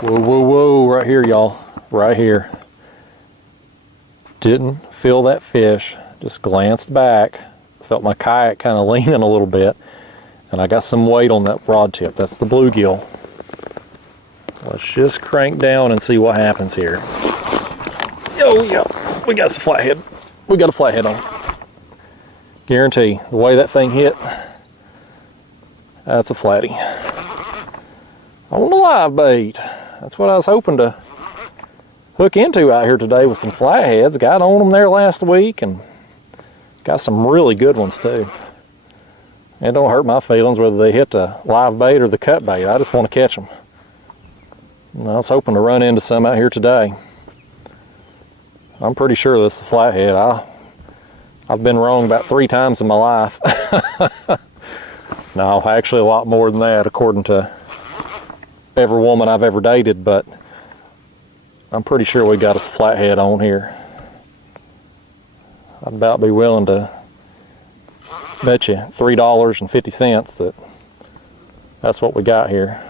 Whoa, whoa, whoa, right here, y'all. Right here. Didn't feel that fish. Just glanced back. Felt my kayak kind of leaning a little bit. And I got some weight on that rod tip. That's the bluegill. Let's just crank down and see what happens here. Oh, yeah. We got some flathead. We got a flathead on. Guarantee, the way that thing hit, that's a flatty. On the live bait. That's what I was hoping to hook into out here today with some flatheads. Got on them there last week and got some really good ones too. It don't hurt my feelings whether they hit the live bait or the cut bait. I just want to catch them. And I was hoping to run into some out here today. I'm pretty sure this is a flathead. I've been wrong about 3 times in my life. No, actually a lot more than that according to every woman I've ever dated, but I'm pretty sure we got us a flathead on here. I'd about be willing to bet you $3.50 that's what we got here.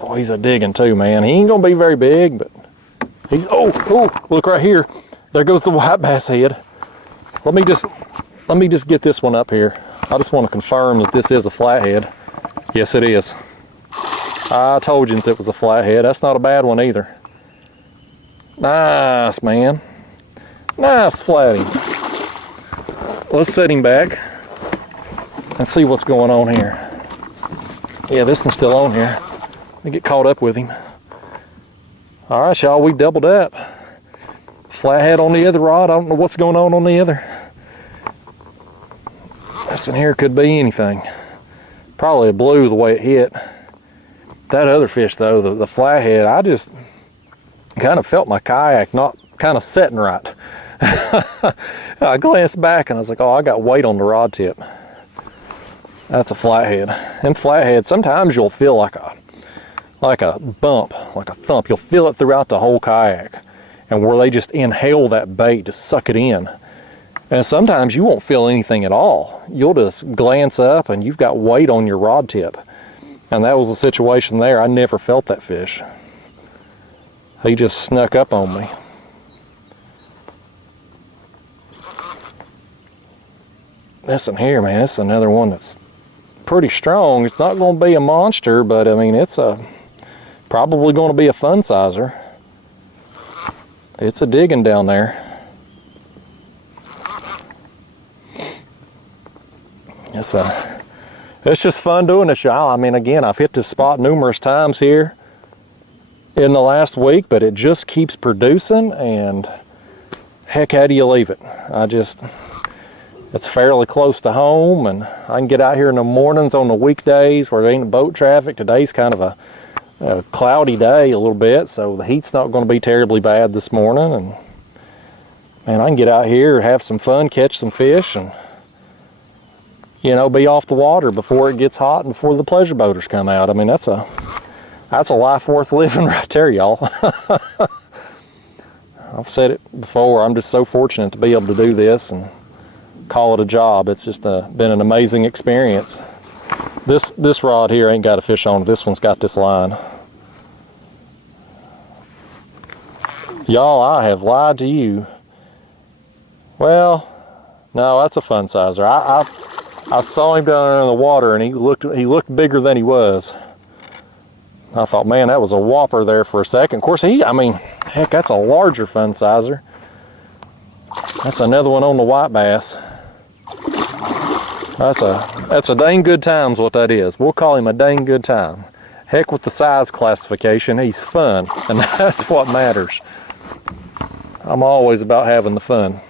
Oh, he's a digging too, man. He ain't gonna be very big, but he's, oh, look right here. There goes the white bass head. Let me just get this one up here. I just want to confirm that this is a flathead. Yes, it is. I told you it was a flathead. That's not a bad one either. Nice, man. Nice flatty. Let's set him back and see what's going on here. Yeah, this one's still on here. Let me get caught up with him. All right, y'all, we doubled up. Flathead on the other rod. I don't know what's going on the other. This in here could be anything. Probably a blue the way it hit. That other fish though, the flathead, I just kind of felt my kayak not kind of setting right. I glanced back and I was like, oh, I got weight on the rod tip. That's a flathead. And flathead, sometimes you'll feel like a bump, like a thump. You'll feel it throughout the whole kayak, and where they just inhale that bait to suck it in. And sometimes you won't feel anything at all. You'll just glance up and you've got weight on your rod tip. And that was the situation there. I never felt that fish. He just snuck up on me. This in here, man, this is another one that's pretty strong. It's not going to be a monster, but I mean, it's probably going to be a fun sizer. It's a digging down there. It's just fun doing this, y'all. I mean, again, I've hit this spot numerous times here in the last week, but it just keeps producing, and heck, how do you leave it? It's fairly close to home, and I can get out here in the mornings on the weekdays where there ain't boat traffic. Today's kind of a cloudy day a little bit, so the heat's not going to be terribly bad this morning, and man, I can get out here, have some fun, catch some fish, and you know, be off the water before it gets hot and before the pleasure boaters come out. I mean, that's a life worth living right there, y'all. I've said it before, I'm just so fortunate to be able to do this and call it a job. It's just been an amazing experience. This rod here ain't got a fish on it. This one's got this line. Y'all, I have lied to you. Well, no, that's a fun sizer. I saw him down there in the water, and he looked bigger than he was. I thought, man, that was a whopper there for a second. Of course, I mean, heck, that's a larger fun sizer. That's another one on the white bass. That's a dang good time's what that is. We'll call him a dang good time. Heck with the size classification, he's fun, and that's what matters. I'm always about having the fun.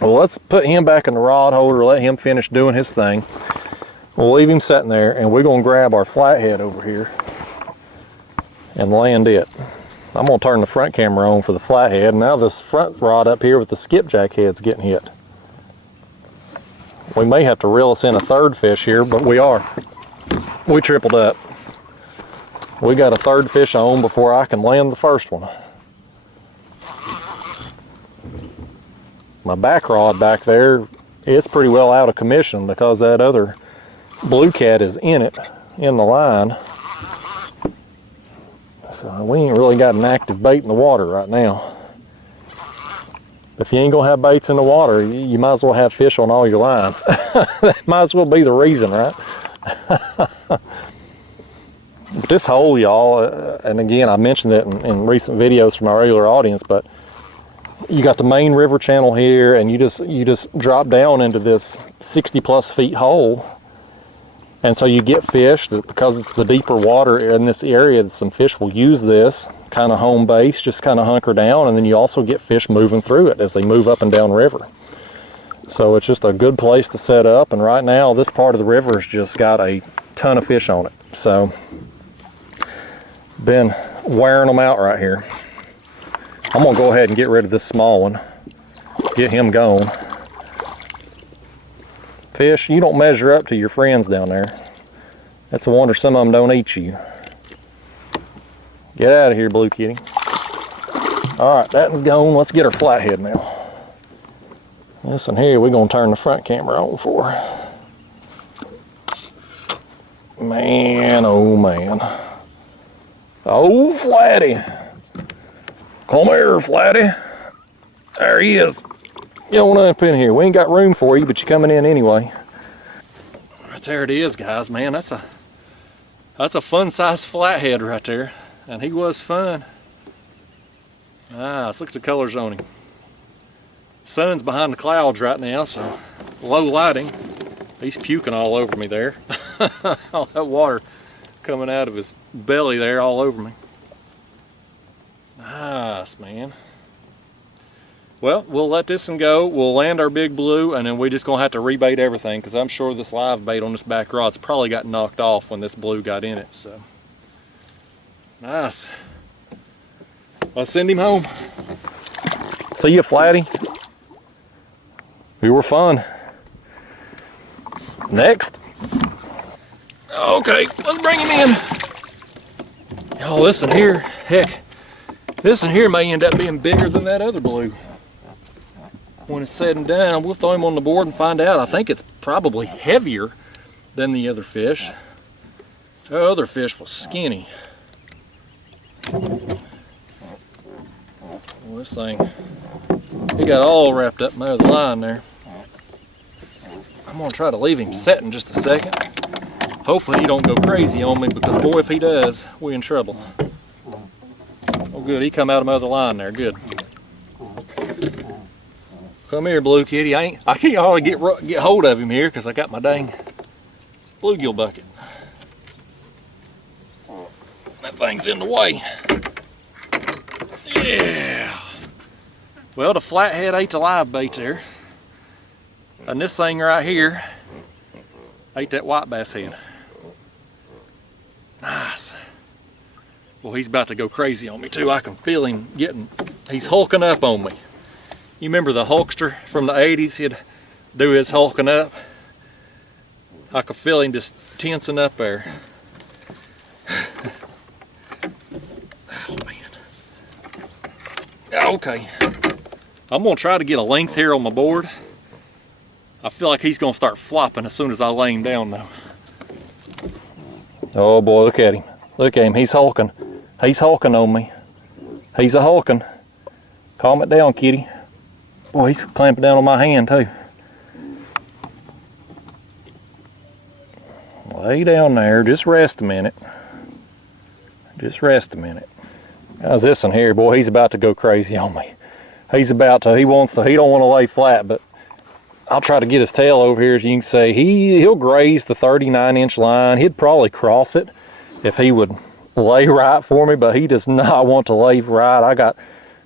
Well, let's put him back in the rod holder, let him finish doing his thing. We'll leave him sitting there, and we're going to grab our flathead over here and land it. I'm going to turn the front camera on for the flathead. Now this front rod up here with the skipjack head's getting hit. We may have to reel us in a third fish here, but we tripled up. We got a third fish on before I can land the first one. My back rod back there, it's pretty well out of commission because that other blue cat is in it, in the line. So we ain't really got an active bait in the water right now. If you ain't gonna have baits in the water, you might as well have fish on all your lines. That might as well be the reason, right? But this hole, y'all, and again, I mentioned it in recent videos from our regular audience, but you got the main river channel here, and you just drop down into this 60+ feet hole. And so you get fish that, because it's the deeper water in this area, some fish will use this kind of home base, just kind of hunker down, and then you also get fish moving through it as they move up and down river. So it's just a good place to set up, and right now this part of the river has just got a ton of fish on it. So been wearing them out right here. I'm gonna go ahead and get rid of this small one, get him gone. Fish, you don't measure up to your friends down there. That's a wonder some of them don't eat you. Get out of here, Blue Kitty. All right, that one's gone. Let's get her flathead now. Listen here, we're gonna turn the front camera on for her. Man, oh man. Oh, Flatty. Come here, Flatty. There he is. Get on up in here. We ain't got room for you, but you're coming in anyway. Right there it is, guys. Man, that's a fun-sized flathead right there, and he was fun. Let's look at the colors on him. Sun's behind the clouds right now, so low lighting. He's puking all over me there. All that water coming out of his belly there all over me. Nice, man. Well, we'll let this one go. We'll land our big blue, and then we're just gonna have to rebait everything, because I'm sure this live bait on this back rod's probably got knocked off when this blue got in it. So nice. Let's send him home. See you, Flatty. We were fun. Next. Okay, let's bring him in. Oh, listen here. Heck, this one here may end up being bigger than that other blue. When it's said and done, we'll throw him on the board and find out. I think it's probably heavier than the other fish. The other fish was skinny. Well, this thing, he got all wrapped up in the other line there. I'm gonna try to leave him set in just a second. Hopefully he don't go crazy on me, because boy, if he does, we're in trouble. Oh good, he come out of my other line there, good. Come here, Blue Kitty. I can't hardly get hold of him here because I got my dang bluegill bucket. That thing's in the way. Yeah. Well, the flathead ate the live bait there. And this thing right here ate that white bass head. Nice. Well, he's about to go crazy on me too. I can feel him he's hulking up on me. You remember the Hulkster from the 80s? He'd do his hulking up. I could feel him just tensing up there. Oh man. Okay. I'm gonna try to get a length here on my board. I feel like he's gonna start flopping as soon as I lay him down though. Oh boy, look at him. Look at him, he's hulking. He's hulking on me. He's a hulking. Calm it down, kitty. Boy, he's clamping down on my hand too. Lay down there, just rest a minute. Just rest a minute. How's this one here? Boy, he's about to go crazy on me. He's about to, he don't want to lay flat, but I'll try to get his tail over here. As you can see, he'll graze the 39-inch line. He'd probably cross it if he would lay right for me, but he does not want to lay right. I got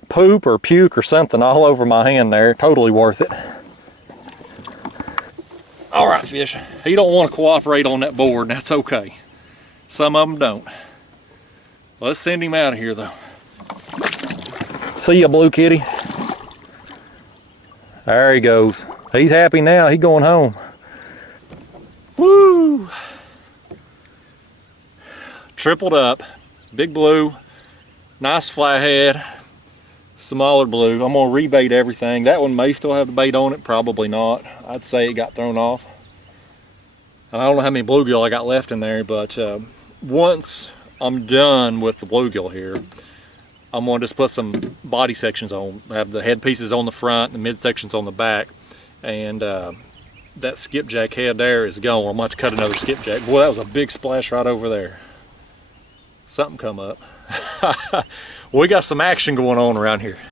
poop or puke or something all over my hand there. Totally worth it. All right, fish. He don't want to cooperate on that board. That's okay. Some of them don't. Let's send him out of here though. See ya, Blue Kitty. There he goes. He's happy now. He's going home. Woo! Tripled up. Big blue. Nice flathead. Smaller blue. I'm gonna rebait everything. That one may still have the bait on it, probably not. I'd say it got thrown off. And I don't know how many bluegill I got left in there, but once I'm done with the bluegill here. I'm going to just put some body sections on. I have the head pieces on the front, the mid sections on the back, and that skipjack head there is gone. I'm going to have to cut another skipjack. Boy, that was a big splash right over there. Something come up. We got some action going on around here.